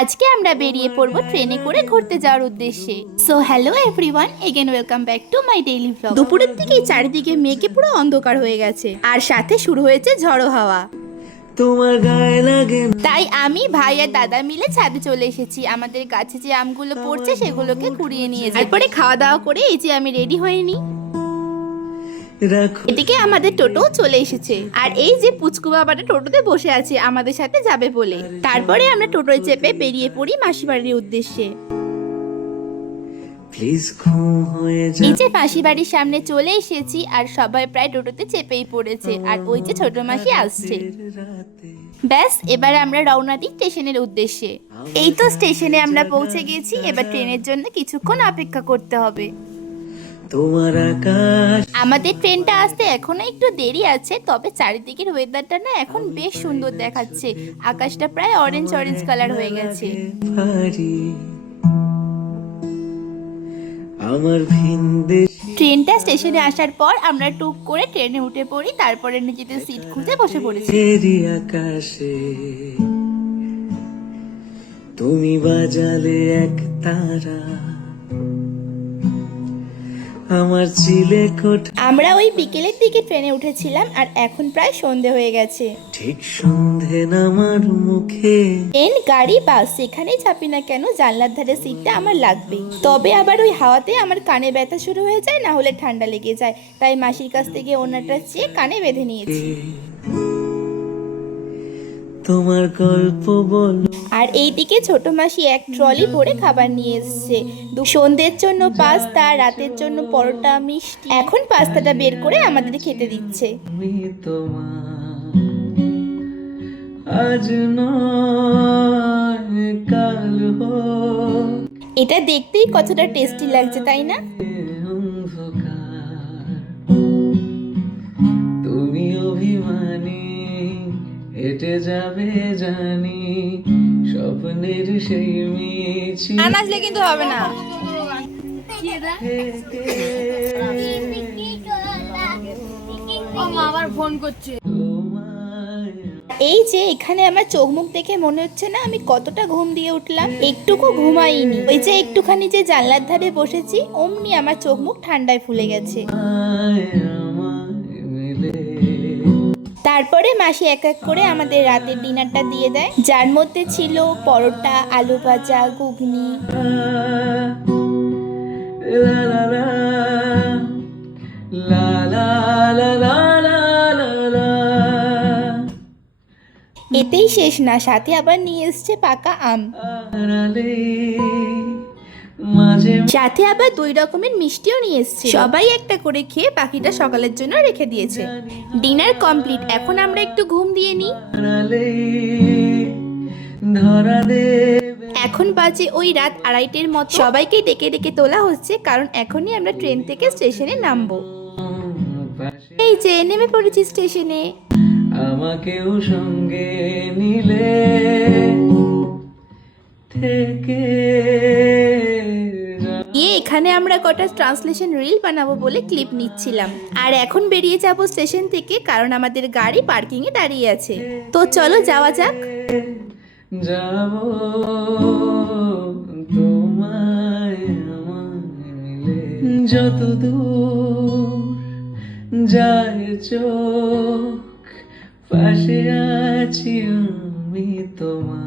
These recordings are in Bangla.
আজকে আমরা বেরিয়ে পড়বো ট্রেনে করে ঘুরতে যাওয়ার উদ্দেশ্যে। So hello everyone, again welcome back to my daily blog. দুপুরের দিকেই চারিদিকে মেঘে পুরো অন্ধকার হয়ে গেছে, আর সাথে শুরু হয়েছে ঝড়ো হাওয়া। তোমার গায়ে লাগে তাই আমি, ভাই আর দাদা মিলে ছাদে চলে এসেছি। আমাদের গাছে যে আমগুলো পড়ছে সেগুলোকে কুড়িয়ে নিয়ে তারপরে খাওয়া দাওয়া করে এই যে আমি রেডি হয়ে নি। রাখো। এদিকে আমাদের টোটো চলে এসেছে, আর এই যে পুচকু বাবাটা টোটোতে বসে আছে আমাদের সাথে যাবে বলে। তারপরে আমরা টোটোয় চেপে বেরিয়ে পড়ি মাসি বাড়ির উদ্দেশ্যে। প্লিজ ঘুম হয়ে যা। এই যে মাসি বাড়ির সামনে চলে এসেছি, আর সবাই প্রায় টোটোতে চেপেই পড়েছে, আর ওই যে ছোট মাসি আসছে। রাতে ব্যাস, এবার আমরা রওনা দিই স্টেশনের উদ্দেশ্যে। এই তো স্টেশনে আমরা পৌঁছে গেছি। এবার ট্রেনের জন্য কিছুক্ষণ অপেক্ষা করতে হবে। তোমার আকাশ আমাদের ট্রেনটা আসতে এখনো একটু দেরি আছে, তবে চারিদিকের ওয়েদারটা না এখন বেশ সুন্দর দেখাচ্ছে। আকাশটা প্রায় অরেঞ্জ অরেঞ্জ কালার হয়ে গেছে। ভারী আমার ভিনদেশী ট্রেনটা স্টেশনে আসার পর আমরা টুক করে ট্রেনে উঠে পড়ি, তারপরে নিজেদের সিট খুঁজে বসে পড়েছি। আকাশে তুমি বাজালে এক তারা আমার চিলেকোঠ। আমরা ওই বিকেলের দিকে ট্রেনে উঠেছিলাম, আর এখন প্রায় সন্ধে হয়ে গেছে। ঠিক সন্ধে নামার মুখে ট্রেন, গাড়ি, বাস সেখানেই চাপি না কেন, জানলার ধারে সিটটা আমার লাগবেই। তবে আবার ওই হাওয়াতে আমার কানে ব্যথা শুরু হয়ে যায়, না হলে ঠান্ডা লেগে যায়। তাই মাসির কাছ থেকে ওনাটা চেয়ে কানে বেঁধে নিয়েছি। তোমার গল্প বল। আর এইদিকে ছোট মাসি এক ট্রলি ভরে খাবার নিয়ে এসছে। সন্ধ্যের জন্য পাস্তা, রাতের জন্য পরোটা, মিষ্টি। এখন পাস্তাটা বের করে আমাদের খেতে দিচ্ছে। আমি তোমার আজ নয় কাল হোক এটা দেখতেই কতটা টেস্টি লাগছে, তাই না? অন্ধকার তুমি অভিমানী হেঁটে যাবে জানি স্বপ্নের সেই মিছিল আসলে কিন্তু হবে না। এই যে এখানে আমার চোখ মুখ দেখে মনে হচ্ছে না আমি কতটা ঘুম দিয়ে উঠলাম। একটুকু ঘুমাইনি। ওই যে একটুখানি যে জানলার ধারে বসেছি, অমনি আমার চোখ মুখ ঠান্ডায় ফুলে গেছে। তারপরে মাসি এক এক করে আমাদের রাতের ডিনারটা দিয়ে দেয়, যার মধ্যে ছিল পরোটা, আলু ভাজা, ঘুগনি। লা লা লা লা লা লা লা লা লা লা। এতেই শেষ না, সাথে আবার নিয়ে এসছে পাকা আম, আড়ালে মাঝে সাথে আবার 2 রকমের মিষ্টিও নিয়ে এসছে। সবাই একটা করে খেয়ে বাকিটা সকালের জন্য রেখে দিয়েছে। ডিনার কমপ্লিট, এখন আমরা একটু ঘুম দিয়ে নিই। আড়ালে ধরা দেবে এখন বাজে ওই রাত 2:30-র মতো। সবাইকে ডেকে ডেকে তোলা হচ্ছে, কারণ এখনই আমরা ট্রেন থেকে স্টেশনে নামবো। পাশে এই যে নেমে পড়েছি স্টেশনে। আমাকেও সঙ্গে নিলে থেকে এখানে আমরা কটা ট্রান্সলেশন রিল বানাবো বলে ক্লিপ নিচ্ছিলাম। আর এখন বেরিয়ে যাব স্টেশন থেকে, কারণ আমাদের গাড়ি পার্কিং এ দাঁড়িয়ে আছে। তো চলো যাওয়া যাক। যাব তোমায় আমায় মিলে যত দূর যায় চোখ পাশে আছি আমি তোমার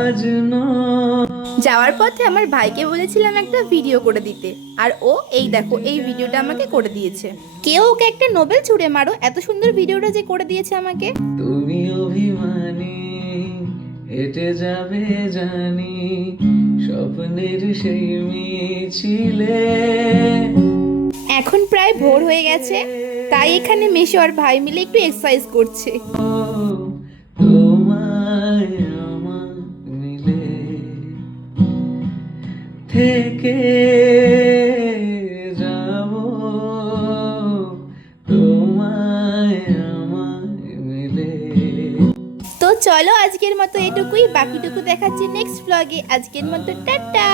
আজ নয়। যাওয়ার পথে আমার ভাইকে বলেছিলাম একটা ভিডিও করে দিতে, আর ও এই দেখো এই ভিডিওটা আমাকে করে দিয়েছে। কেউ ওকে একটা নোবেল ছুড়ে মারো, এত সুন্দর ভিডিওটা যে করে দিয়েছে আমাকে। তুমি অভিমানী হেঁটে যাবে জানি স্বপ্নের সেই মিছিলে। এখন প্রায় ভোর হয়ে গেছে, তাই এখানে মেশো আর ভাই মিলে একটু এক্সারসাইজ করছে। তোমায় আমার মিলে থেকে যাব তোমায় আমার মিলে। তো চলো আজকের মতো এটুকুই, বাকিটুকু দেখাচ্ছি নেক্সট ব্লগে। আজকের মতো টাটা।